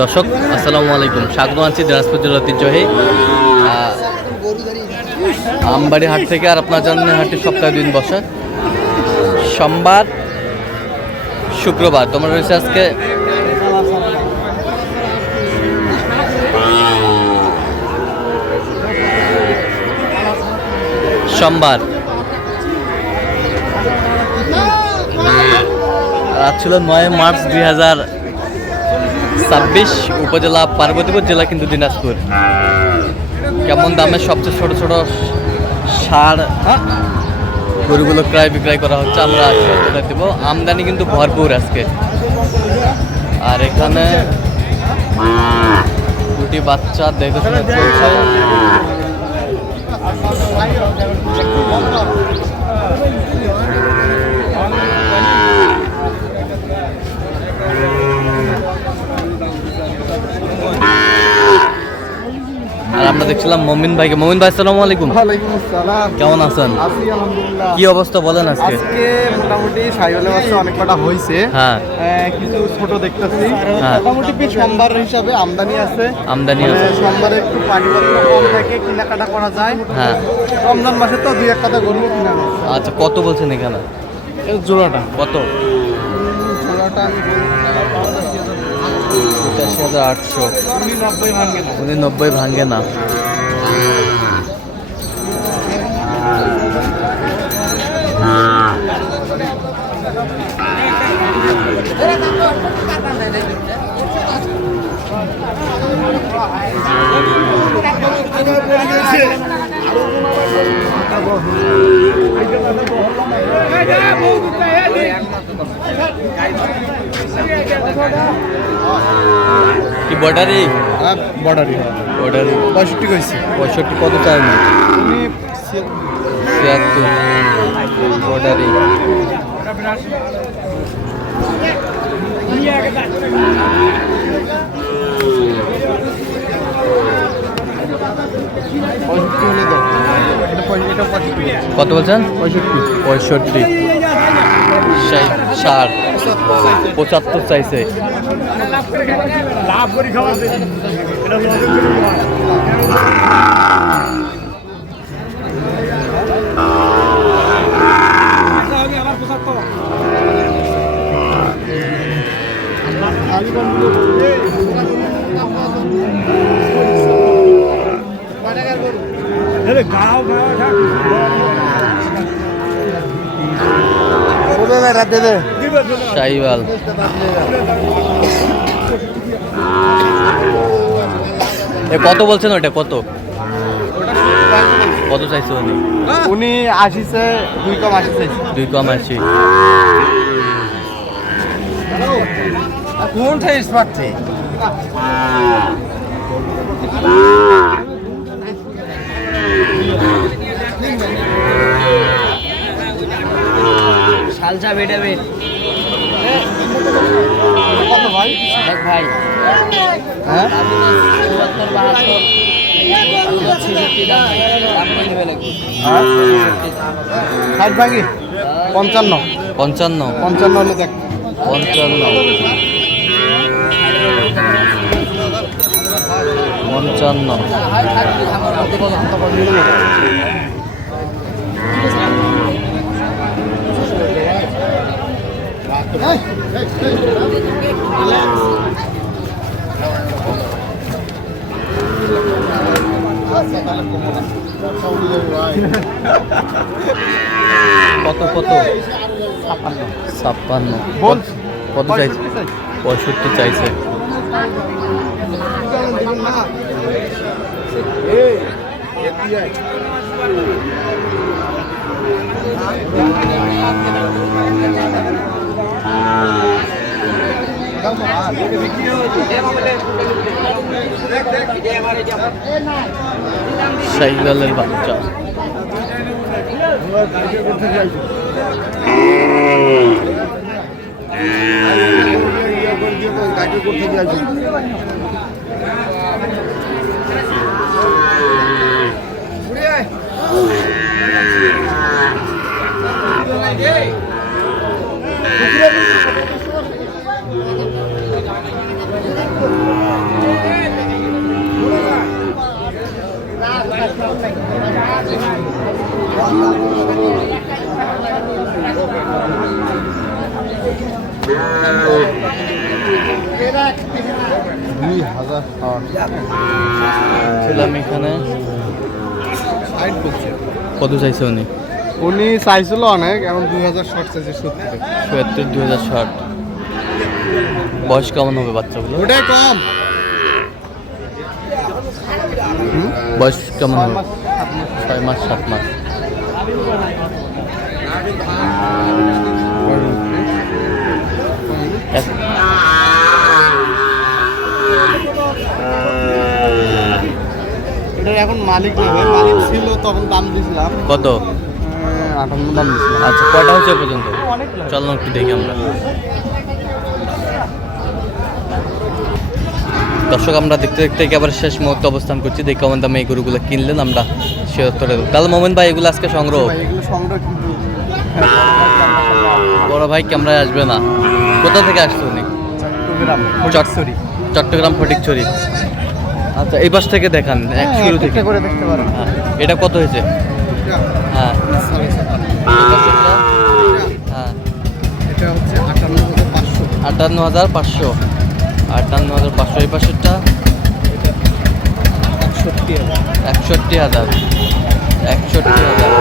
দর্শক আসসালামু আলাইকুম, স্বাগত আছি দিনাজপুর জেলার ঐতিহ্যবাহী আমবাড়ি হাট থেকে। আর আপনার জানেন হাটটি সপ্তাহে 2 দিন বসে, সোমবার শুক্রবার। তোমার রয়েছে আজকে সোমবার, রাত ছিল 9 মার্চ 2026, উপজেলা পার্বতীপুর, জেলা কিন্তু দিনাজপুর। কেমন দামে সবচেয়ে ছোট ছোট সার গরুগুলো ক্রয় বিক্রয় করা হচ্ছে আমরা দেব। আমদানি কিন্তু ভরপুর আজকে। আর এখানে দুটি বাচ্চা দেখাশোনা চলছে। আর আমরা দেখছিলাম মমিন ভাইকে। মমিন ভাই আসসালামু আলাইকুম। ওয়ালাইকুম আসসালাম। কেমন আছেন? আছি আলহামদুলিল্লাহ। কি অবস্থা বলেন আজকে? আজকে মোটামুটি সাইওয়ালের বাচ্চা অনেক কটা হয়েছে। হ্যাঁ, কিছু ছোট দেখতেছি। হ্যাঁ। মোটামুটি সোমবার হিসাবে আমদানি আছে। আমদানি আছে। সোমবারে একটু পানিপত্র কম থাকে, কেনাকাটা করা যায়। হ্যাঁ, রমজান মাসে তো 2-1 কথা গরু কিনা যায়। আচ্ছা, কত বলছেন এখানে? এই জোড়াটা কত? জোড়াটা আমি 85,800। 90 ভাঙে না। 90 ভাঙে না। কি বর্ডারি? বর্ডারি বর্ডারি 65 কইছে। 65 কত চাই? উনি 76 বর্ডারি। কত বলছেন? 65 60 75 চাইছে। শাহিওয়াল কত বলছেন? ওটা কত কত চাইছে উনি? উনি 80 চে 2 কম 80 চাইছে। 2 কম 80। কোন সাইজ পাচ্ছে? শালচা বেটা বেট কত ভাই? দেখ ভাই, হ্যাঁ 74 72 66 দাম আপনি নেবে লাগবে। 60 ভাগি 55 55 55 হলে দেখ। 55 কত কত? 56 বল কত চাইছে? 65 চাইছে। শাহিওয়ালের বাচ্চা। দুই হাজার ছিলাম এখানে। কত চাইছে উনি? উনি চাইছিল অনেক, এখন 2000 শর্ট চাইছে 70। ৭৭, 2060। বয়স কেমন হবে বাচ্চাগুলো? ওটাই কম। বয়স কেমন হবে? 6 মাস 6 মাস 7 মাস। এক- এটার এখন মালিক নেবে, মালিক ছিল তখন দাম দিয়েছিলাম কত? 58 দাম দিয়েছিলাম। আচ্ছা, কয়টা হচ্ছে এ পর্যন্ত? চলো একটু দেখি আমরা। দর্শক, আমরা দেখতে দেখতে একেবারে শেষ মুহূর্তে অবস্থান করছি। দেখি কেমন দামে এই গরুগুলো কিনলেন, আমরা সে উত্তরে দেবো। তাহলে মোমেন ভাই, এগুলো আজকে সংগ্রহ। ভাই, এগুলো সংগ্রহ কিন্তু বড় ভাই ক্যামেরায় আসবে না। কোথা থেকে আসছে উনি? চট্টগ্রাম ফটিকছড়ি। চট্টগ্রাম ফটিকছড়ি। আচ্ছা, এই পাশ থেকে দেখান, এক শুরু থেকে। একটা করে দেখতে পারেন। হ্যাঁ, এটা কত হয়েছে? হ্যাঁ, এই পাশেরটা? হ্যাঁ, এটা হচ্ছে 58,500। 58,500। 58,500। এই পাশেরটা? 61,000। 61,000। 61,000।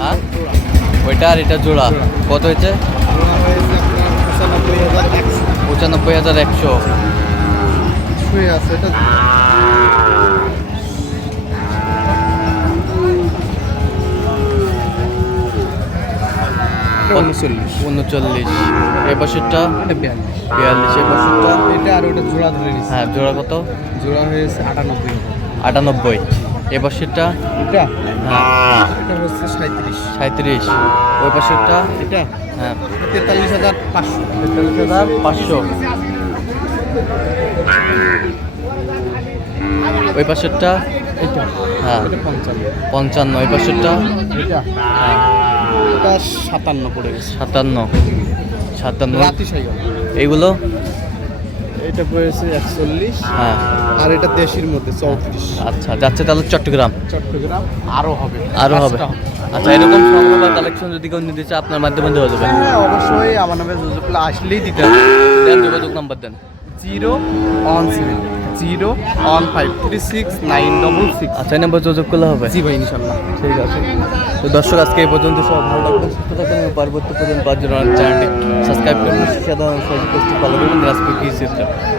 হ্যাঁ, ওইটা আর এটা জোড়া কত হয়েছে? ওরা হয়েছে আপনার 95,100। 95,100। শুয়ে আছে এটা। এটা 39। 39। এই পাশেরটা? এটা 42। 42। এই পাশেরটা? এটা আর ওটা জোড়া ধরে নিচ্ছে। হ্যাঁ, জোড়া কত? জোড়া হয়েছে 98। 98। এই পাশেরটা? এটা হ্যাঁ, এটা হচ্ছে 37। 37। ওই পাশেরটা? এটা হ্যাঁ, 43,500। 43,500। ওই পাশেরটা? এটা হ্যাঁ, এটা 55। 55। ওই পাশেরটা? এটা হ্যাঁ, এটা 57 পড়ে গেছে। 57। 57। রাতি সাইকেল। এইগুলো? এটা পড়েছে 41। হ্যাঁ। আর এটা দেশির মধ্যে 34। আচ্ছা, যাচ্ছে তাহলে চট্টগ্রাম। চট্টগ্রাম আরো হবে। আরও হবে। আচ্ছা, এরকম সংগ্রহ বা কালেকশন যদি কেউ নিতে চায়, আপনার মাধ্যমে দেওয়া যাবে। হ্যাঁ, অবশ্যই আমার নামে যোগাযোগ আসলেই দিতে হবে। দেন, যোগাযোগ নাম্বার দেন। 017 01536 আচ্ছা, এই নাম্বার যোগাযোগ করলে হবে। জি ভাই, ইনশাল্লাহ। ঠিক আছে। তো দর্শক, আজকে এই পর্যন্ত। সব ভালো লাগবে, সুস্থ থাকবেন এবং পরবর্তী পর্যন্ত চ্যানেলটি সাবস্ক্রাইব করুন, সাধারণ ফলো করুন। দিনাজপুর কৃষি চিত্র।